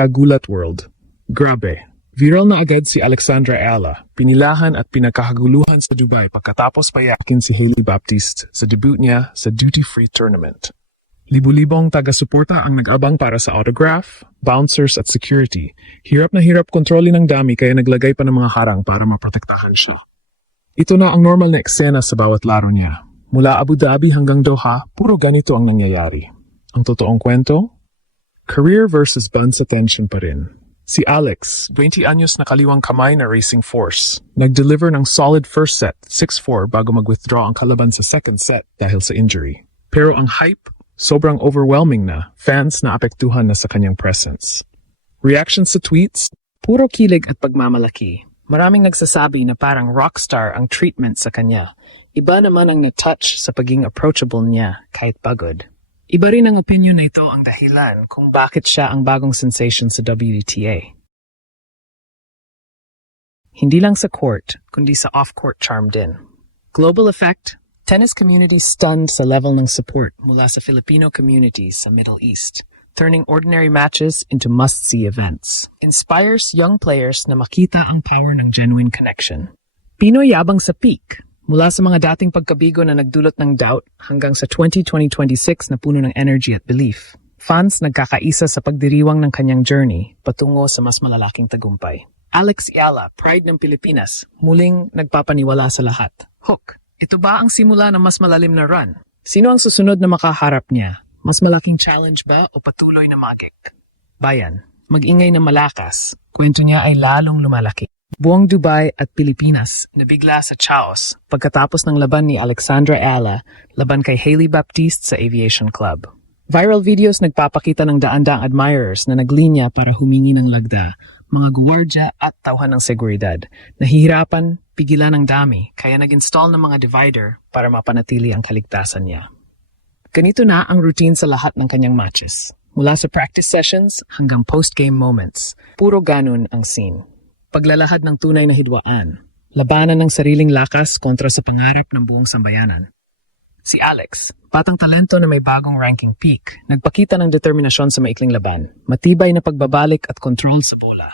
Kagulat World. Grabe. Viral na agad si Alexandra Ayala, pinilahan at pinakahaguluhan sa Dubai pagkatapos payakin si Hailey Baptiste sa debut niya sa duty-free tournament. Libu-libong taga-suporta ang nag-abang para sa autograph, bouncers at security. Hirap na hirap kontrolin ng dami kaya naglagay pa ng mga harang para maprotektahan siya. Ito na ang normal na eksena sa bawat laro niya. Mula Abu Dhabi hanggang Doha, puro ganito ang nangyayari. Ang totoong kwento? Career versus bansa tension pa rin. Si Alex, 20 anyos na kaliwang kamay na racing force, nag-deliver ng solid first set, 6-4 bago mag-withdraw ang kalaban sa second set dahil sa injury. Pero ang hype, sobrang overwhelming na, fans na apektuhan na sa kanyang presence. Reactions sa tweets? Puro kilig at pagmamalaki. Maraming nagsasabi na parang rockstar ang treatment sa kanya. Iba naman ang na-touch sa pagiging approachable niya kahit pagod. Iba rin ang opinion na ito ang dahilan kung bakit siya ang bagong sensation sa WTA. Hindi lang sa court, kundi sa off-court charm din. Global effect, tennis community stunned sa level ng support mula sa Filipino communities sa Middle East, turning ordinary matches into must-see events. Inspires young players na makita ang power ng genuine connection. Pinoy yabang sa peak. Mula sa mga dating pagkabigo na nagdulot ng doubt hanggang sa 2026 na puno ng energy at belief, fans nagkakaisa sa pagdiriwang ng kanyang journey patungo sa mas malalaking tagumpay. Alex Ayala, pride ng Pilipinas, muling nagpapaniwala sa lahat. Hook, ito ba ang simula ng mas malalim na run? Sino ang susunod na makaharap niya? Mas malaking challenge ba o patuloy na magik? Bayan, mag-ingay na malakas, kwento niya ay lalong lumalaki. Buong Dubai at Pilipinas nabigla sa chaos pagkatapos ng laban ni Alexandra Ayala laban kay Hailey Baptiste sa Aviation Club. Viral videos nagpapakita ng daan-daang admirers na naglinya para humingi ng lagda, mga guwardya at tauhan ng seguridad. Nahihirapan, pigilan ng dami, kaya nag-install ng mga divider para mapanatili ang kaligtasan niya. Ganito na ang routine sa lahat ng kanyang matches. Mula sa practice sessions hanggang post-game moments, puro ganun ang scene. Paglalahad ng tunay na hidwaan, labanan ng sariling lakas kontra sa pangarap ng buong sambayanan. Si Alex, batang talento na may bagong ranking peak, nagpakita ng determinasyon sa maikling laban, matibay na pagbabalik at control sa bola.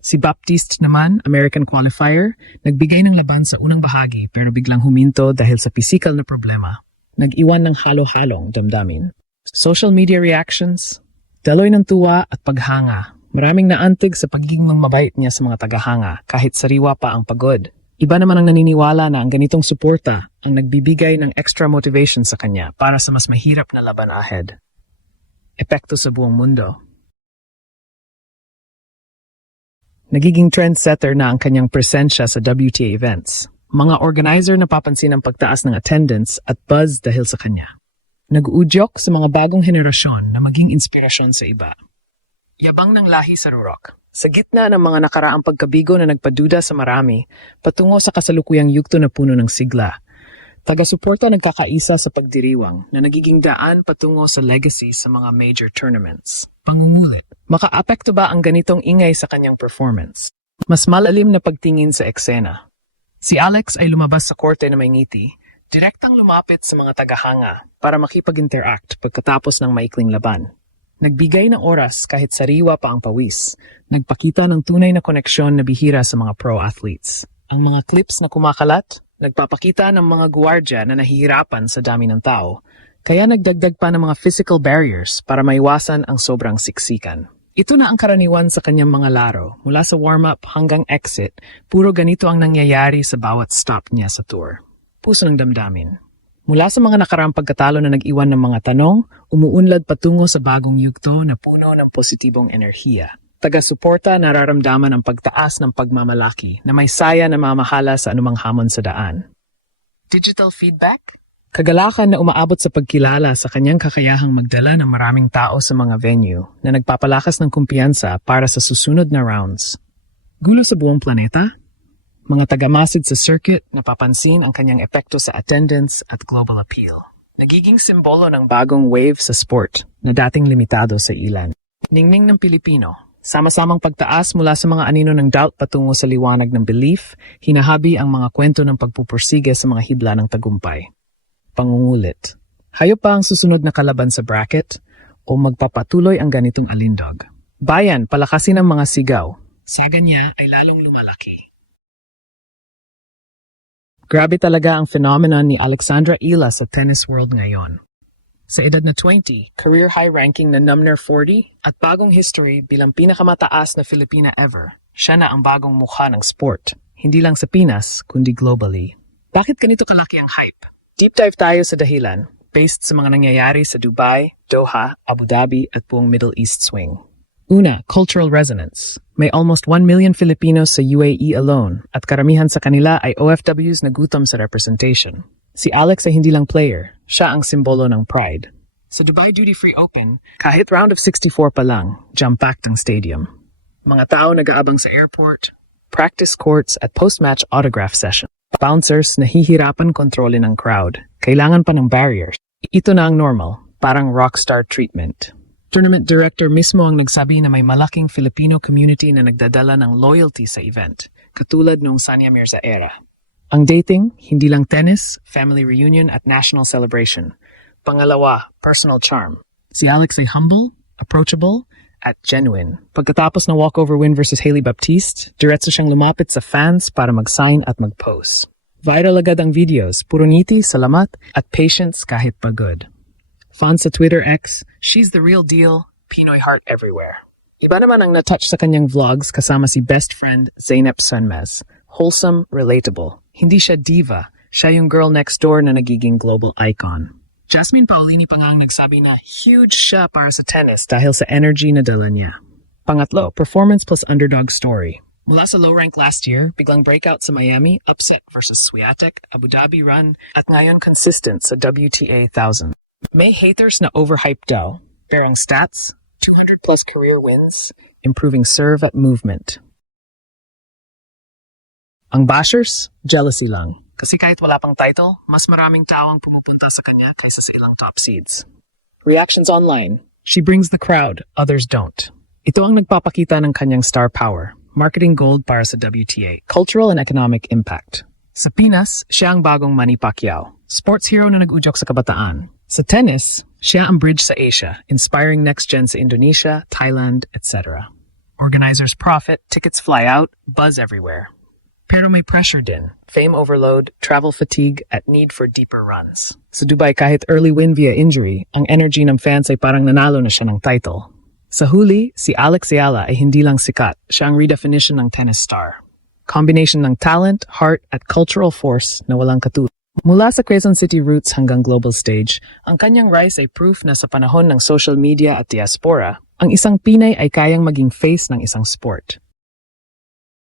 Si Baptiste naman, American qualifier, nagbigay ng laban sa unang bahagi pero biglang huminto dahil sa physical na problema. Nag-iwan ng halo-halong damdamin. Social media reactions, daloy ng tuwa at paghanga. Maraming naantig sa pagiging mabait niya sa mga tagahanga kahit sariwa pa ang pagod. Iba naman ang naniniwala na ang ganitong suporta ang nagbibigay ng extra motivation sa kanya para sa mas mahirap na laban ahead. Epekto sa buong mundo. Nagiging trendsetter na ang kanyang presensya sa WTA events. Mga organizer napapansin ang pagtaas ng attendance at buzz dahil sa kanya. Nag-uudyok sa mga bagong henerasyon na maging inspirasyon sa iba. Yabang ng lahi sa Rurok. Sa gitna ng mga nakaraang pagkabigo na nagpaduda sa marami, patungo sa kasalukuyang yugto na puno ng sigla. Taga-suporta nagkakaisa sa pagdiriwang na nagiging daan patungo sa legacy sa mga major tournaments. Pangungulit. Makaapekto ba ang ganitong ingay sa kanyang performance? Mas malalim na pagtingin sa eksena. Si Alex ay lumabas sa korte na may ngiti, direktang lumapit sa mga tagahanga para makipag-interact pagkatapos ng maikling laban. Nagbigay ng oras kahit sariwa pa ang pawis. Nagpakita ng tunay na koneksyon na bihira sa mga pro athletes. Ang mga clips na kumakalat, nagpapakita ng mga guwardya na nahihirapan sa dami ng tao. Kaya nagdagdag pa ng mga physical barriers para maiwasan ang sobrang siksikan. Ito na ang karaniwan sa kanyang mga laro. Mula sa warm-up hanggang exit, puro ganito ang nangyayari sa bawat stop niya sa tour. Puso ng damdamin. Mula sa mga nakaraang pagkatalo na nag-iwan ng mga tanong, umuunlad patungo sa bagong yugto na puno ng positibong enerhiya. Taga-suporta nararamdaman ang pagtaas ng pagmamalaki na may saya na mamahala sa anumang hamon sa daan. Digital feedback? Kagalakan na umaabot sa pagkilala sa kanyang kakayahang magdala ng maraming tao sa mga venue na nagpapalakas ng kumpiyansa para sa susunod na rounds. Gulo sa buong planeta? Mga tagamasid sa circuit napapansin ang kanyang epekto sa attendance at global appeal. Nagiging simbolo ng bagong wave sa sport na dating limitado sa ilan. Ningning ng Pilipino, sama-samang pagtaas mula sa mga anino ng doubt patungo sa liwanag ng belief, hinahabi ang mga kwento ng pagpupursige sa mga hibla ng tagumpay. Pangungulit. Hayop pa ang susunod na kalaban sa bracket o magpapatuloy ang ganitong alindog? Bayan, palakasin ang mga sigaw. Saga niya ay lalong lumalaki. Grabe talaga ang phenomenon ni Alexandra Ila sa tennis world ngayon. Sa edad na 20, career high ranking na number 40 at bagong history bilang pinakamataas na Filipina ever, siya na ang bagong mukha ng sport. Hindi lang sa Pinas, kundi globally. Bakit ganito kalaki ang hype? Deep dive tayo sa dahilan, based sa mga nangyayari sa Dubai, Doha, Abu Dhabi at buong Middle East swing. Una, cultural resonance. May almost 1 million Filipinos sa UAE alone at karamihan sa kanila ay OFWs na gutom sa representation. Si Alex ay hindi lang player, siya ang simbolo ng pride. Sa Dubai Duty Free Open, kahit round of 64 pa lang, jam-packed ang stadium. Mga tao nag-aabang sa airport, practice courts at post-match autograph session. Bouncers nahihirapan kontrolin ang crowd. Kailangan pa ng barriers. Ito na ang normal, parang rockstar treatment. Tournament director mismo ang nagsabi na may malaking Filipino community na nagdadala ng loyalty sa event, katulad nung Sanya Mirza era. Ang dating, hindi lang tennis, family reunion at national celebration. Pangalawa, personal charm. Si Alex ay humble, approachable, at genuine. Pagkatapos ng walkover win versus Hailey Baptiste, diretso siyang lumapit sa fans para mag-sign at mag-pose. Viral agad ang videos, puro ngiti, salamat, at patience kahit pagod. Fans sa Twitter X, she's the real deal, Pinoy heart everywhere. Iba naman ang natouch sa kanyang vlogs kasama si best friend Zeynep Sunmez. Wholesome, relatable. Hindi siya diva, siya yung girl next door na nagiging global icon. Jasmine Paulini pa nga ang nagsabi na huge siya para sa tennis dahil sa energy na dala niya. Pangatlo, performance plus underdog story. Mula sa low rank last year, biglang breakout sa Miami, upset versus Swiatek, Abu Dhabi run, at ngayon consistent sa WTA 1000. May haters na overhyped daw, pero ang stats, 200 plus career wins, improving serve at movement. Ang bashers, jealousy lang. Kasi kahit wala pang title, mas maraming tao ang pumupunta sa kanya kaysa sa ilang top seeds. Reactions online. She brings the crowd, others don't. Ito ang nagpapakita ng kanyang star power. Marketing gold para sa WTA. Cultural and economic impact. Sa Pinas, siya ang bagong Manny Pacquiao. Sports hero na nag-udyok sa kabataan. Sa tennis, siya ang bridge sa Asia, inspiring next gen sa Indonesia, Thailand, etc. Organizers profit, tickets fly out, buzz everywhere. Pero may pressure din. Fame overload, travel fatigue, at need for deeper runs. Sa Dubai, kahit early win via injury, ang energy ng fans ay parang nanalo na siya ng title. Sa huli, si Alex Ayala ay hindi lang sikat, siya ang redefinition ng tennis star. Combination ng talent, heart, at cultural force na walang katulad. Mula sa Quezon City roots hanggang global stage, ang kanyang rise ay proof na sa panahon ng social media at diaspora, ang isang Pinay ay kayang maging face ng isang sport.